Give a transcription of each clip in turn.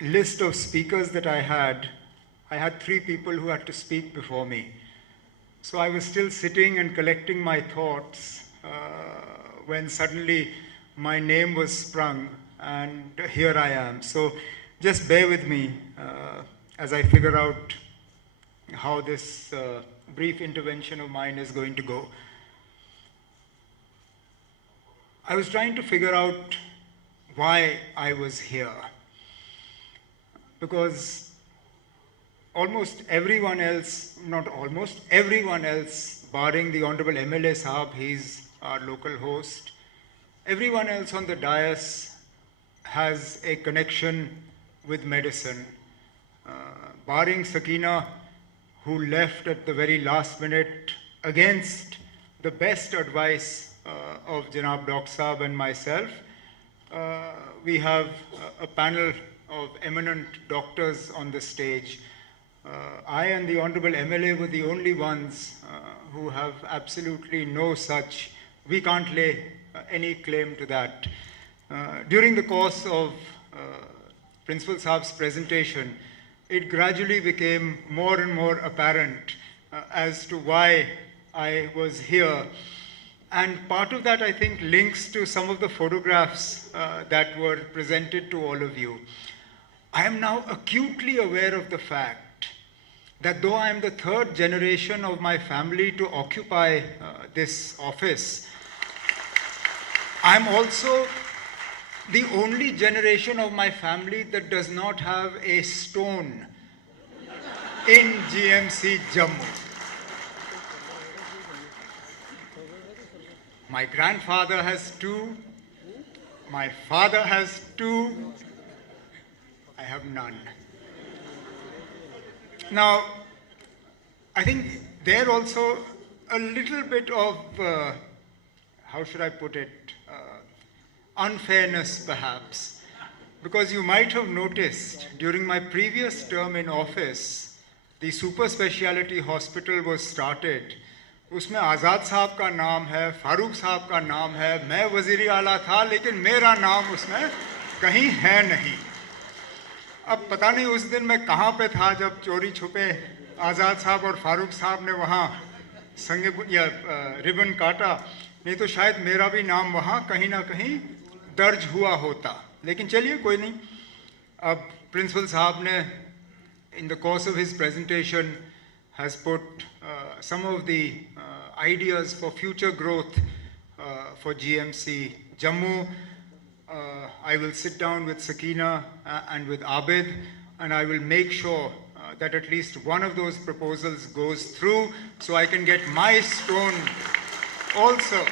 list of speakers that I had 3 people who had to speak before me. So I was still sitting and collecting my thoughts when suddenly my name was sprung, and here I am. So just bear with me as I figure out how this brief intervention of mine is going to go. I was trying to figure out why I was here, because almost everyone else, not almost, everyone else, barring the Honorable MLA Sahab, he's our local host, everyone else on the dais has a connection with medicine. Barring Sakina, who left at the very last minute against the best advice of Janab Doc Saab and myself, we have a panel of eminent doctors on the stage. I and the Honorable MLA were the only ones who have absolutely no such, we can't lay any claim to that. During the course of Principal Saab's presentation, it gradually became more and more apparent as to why I was here. And part of that, I think, links to some of the photographs that were presented to all of you. I am now acutely aware of the fact that though I am the 3rd generation of my family to occupy this office, I am also the only generation of my family that does not have a stone in GMC Jammu. My grandfather has 2, my father has 2, I have none. Now, I think there also a little bit of, how should I put it, unfairness perhaps, because you might have noticed during my previous term in office, the super speciality hospital was started. उसमें आज़ाद साहब का नाम है, फारूक साहब का नाम है, मैं वज़ीर आला था, लेकिन मेरा नाम उसमें कहीं है नहीं. अब पता नहीं उस दिन मैं कहाँ पे था जब चोरी छुपे आज़ाद साहब और फारूक साहब ने वहाँ संगे या रिबन काटा, नहीं तो शायद मेरा भी नाम वहाँ कहीं ना कहीं दर्ज हुआ होता. लेकिन चलिए कोई नहीं. अब प्रिंसिपल साहब ने in the course of his presentation has put some of the ideas for future growth for GMC Jammu. I will sit down with Sakina and with Abid, and I will make sure that at least one of those proposals goes through so I can get my stone also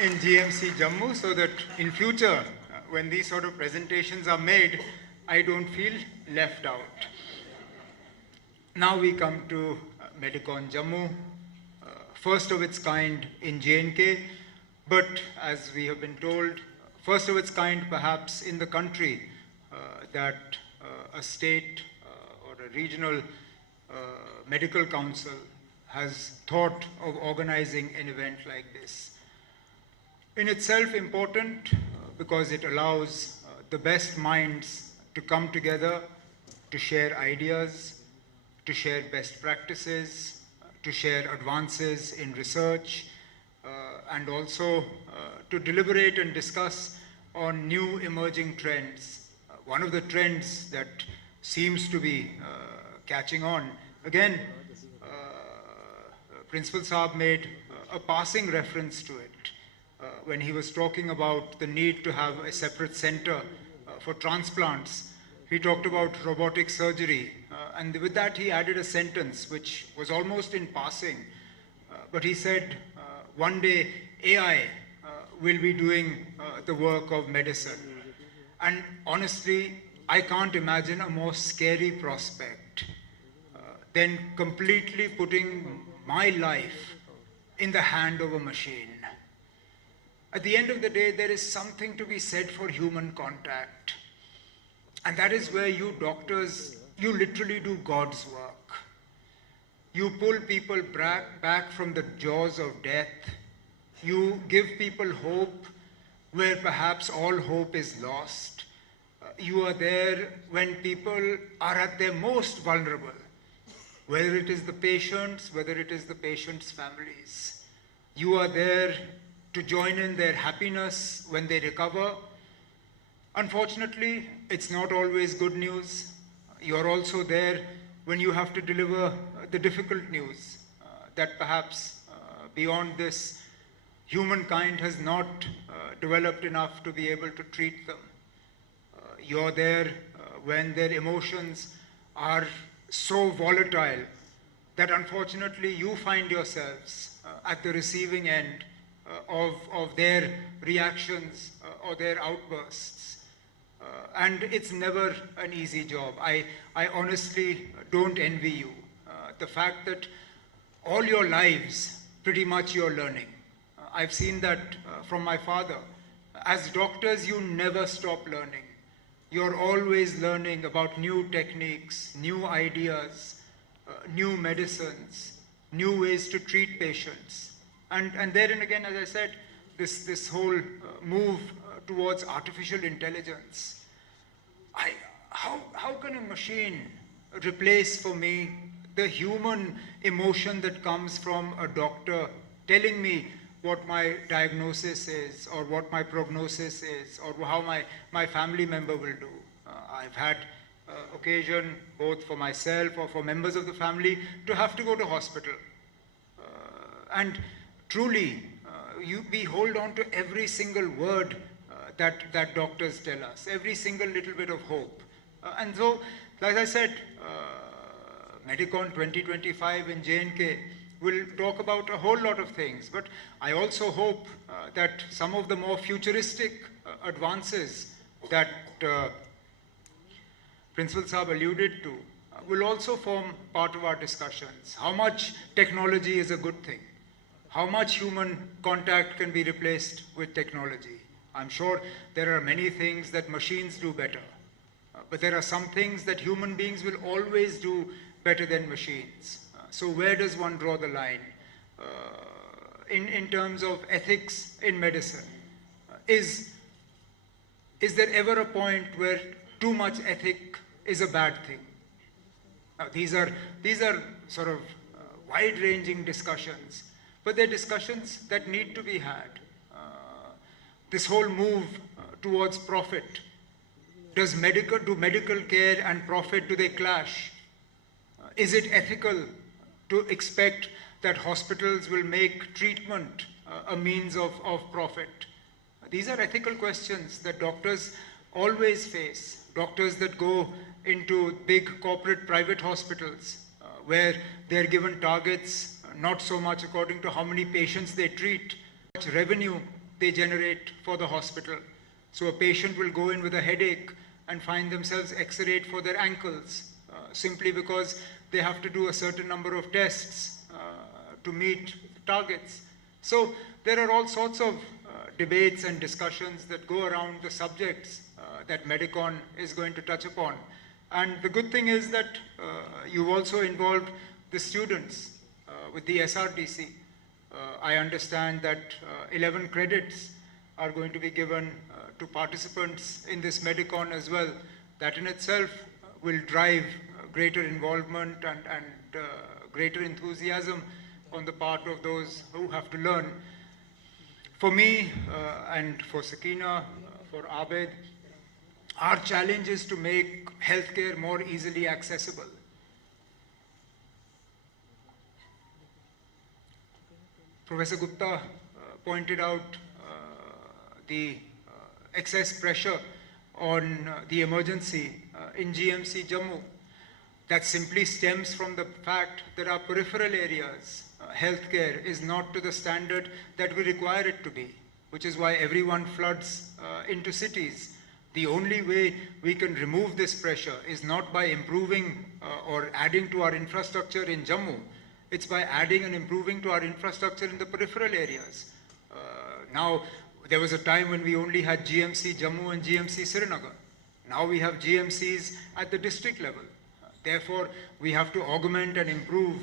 in GMC Jammu, so that in future, when these sort of presentations are made, I don't feel left out. Now we come to Medicon Jammu, first of its kind in J&K, but as we have been told, first of its kind perhaps in the country, that a state or a regional medical council has thought of organizing an event like this. In itself important because it allows the best minds to come together, to share ideas, to share best practices, to share advances in research, and also to deliberate and discuss on new emerging trends. One of the trends that seems to be catching on, again, Principal Saab made a passing reference to it when he was talking about the need to have a separate center for transplants. He talked about robotic surgery, and with that he added a sentence which was almost in passing, but he said, one day AI will be doing the work of medicine. And honestly, I can't imagine a more scary prospect than completely putting my life in the hand of a machine. At the end of the day, there is something to be said for human contact. And that is where you doctors, you literally do God's work. You pull people back from the jaws of death. You give people hope where perhaps all hope is lost. You are there when people are at their most vulnerable, whether it is the patients, whether it is the patients' families. You are there to join in their happiness when they recover. Unfortunately, it's not always good news. You're also there when you have to deliver the difficult news that perhaps beyond this, humankind has not developed enough to be able to treat them. You're there when their emotions are so volatile that unfortunately you find yourselves at the receiving end of their reactions or their outbursts. And it's never an easy job. I honestly don't envy you. The fact that all your lives, pretty much you're learning. I've seen that from my father. As doctors, you never stop learning. You're always learning about new techniques, new ideas, new medicines, new ways to treat patients. And therein again, as I said, this whole move towards artificial intelligence. How can a machine replace for me the human emotion that comes from a doctor telling me what my diagnosis is, or what my prognosis is, or how my family member will do? I've had occasion, both for myself or for members of the family, to have to go to hospital. And truly, we hold on to every single word that doctors tell us, every single little bit of hope. And so, like I said, Medicon 2025 in J&K will talk about a whole lot of things, but I also hope that some of the more futuristic advances that Principal Saab alluded to will also form part of our discussions. How much technology is a good thing? How much human contact can be replaced with technology? I'm sure there are many things that machines do better, but there are some things that human beings will always do better than machines. So where does one draw the line? In terms of ethics in medicine, is there ever a point where too much ethic is a bad thing? Now, these are sort of wide-ranging discussions, but they're discussions that need to be had. This whole move towards profit, do medical care and profit, do they clash? Is it ethical to expect that hospitals will make treatment a means of profit? These are ethical questions that doctors always face. Doctors that go into big corporate private hospitals where they're given targets not so much according to how many patients they treat, how much revenue they generate for the hospital. So a patient will go in with a headache and find themselves x-rayed for their ankles simply because they have to do a certain number of tests to meet targets. So there are all sorts of debates and discussions that go around the subjects that Medicon is going to touch upon. And the good thing is that you've also involved the students with the SRDC. I understand that 11 credits are going to be given to participants in this Medicon as well. That in itself will drive greater involvement and greater enthusiasm on the part of those who have to learn. For me and for Sakina, for Abed, our challenge is to make healthcare more easily accessible. Professor Gupta pointed out the excess pressure on the emergency in GMC Jammu. That simply stems from the fact that our peripheral areas, healthcare is not to the standard that we require it to be, which is why everyone floods into cities. The only way we can remove this pressure is not by improving or adding to our infrastructure in Jammu. It's by adding and improving to our infrastructure in the peripheral areas. Now, there was a time when we only had GMC Jammu and GMC Srinagar. Now we have GMCs at the district level. Therefore, we have to augment and improve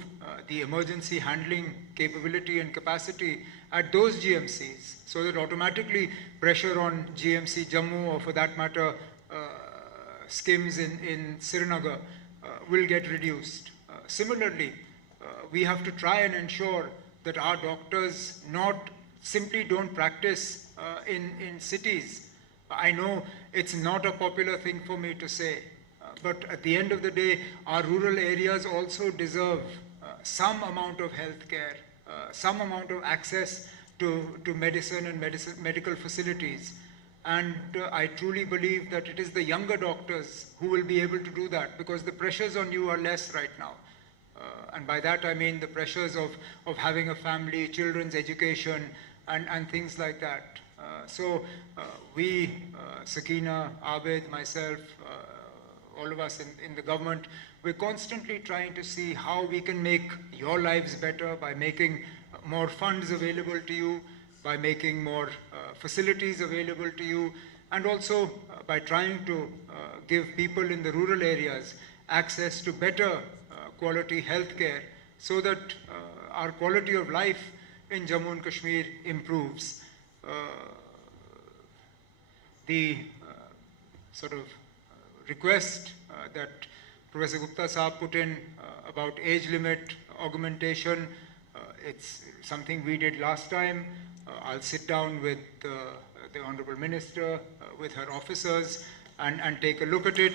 the emergency handling capability and capacity at those GMCs so that automatically pressure on GMC Jammu, or for that matter skims in Srinagar will get reduced. Similarly, we have to try and ensure that our doctors not simply don't practice in cities. I know it's not a popular thing for me to say, but at the end of the day, our rural areas also deserve some amount of health care, some amount of access to medicine and medical facilities. And I truly believe that it is the younger doctors who will be able to do that, because the pressures on you are less right now. And by that I mean the pressures of having a family, children's education, and things like that. So we, Sakina, Abid, myself, all of us in the government, we're constantly trying to see how we can make your lives better by making more funds available to you, by making more facilities available to you, and also by trying to give people in the rural areas access to better quality healthcare, so that our quality of life in Jammu and Kashmir improves. The sort of request that Professor Gupta Saab put in about age limit augmentation, it's something we did last time. I'll sit down with the Honorable Minister, with her officers, and take a look at it.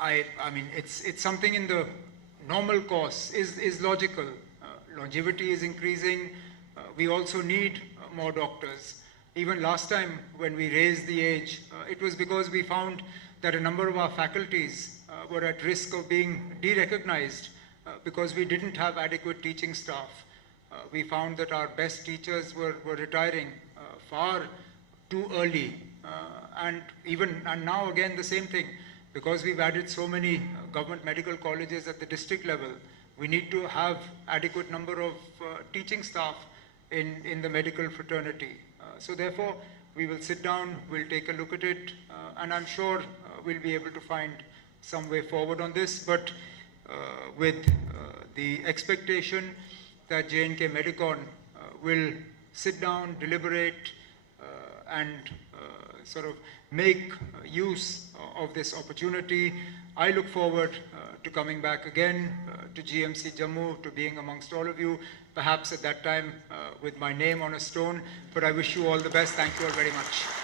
I mean, it's something in the normal course is logical. Longevity is increasing. We also need more doctors. Even last time when we raised the age, it was because we found that a number of our faculties were at risk of being de-recognized because we didn't have adequate teaching staff. We found that our best teachers were retiring far too early. And now again the same thing. Because we've added so many government medical colleges at the district level, we need to have adequate number of teaching staff in the medical fraternity. So therefore, we will sit down, we'll take a look at it, and I'm sure we'll be able to find some way forward on this, but with the expectation that J&K Medicon will sit down, deliberate, and sort of make use of this opportunity. I look forward to coming back again to GMC Jammu, to being amongst all of you, perhaps at that time with my name on a stone, but I wish you all the best. Thank you all very much.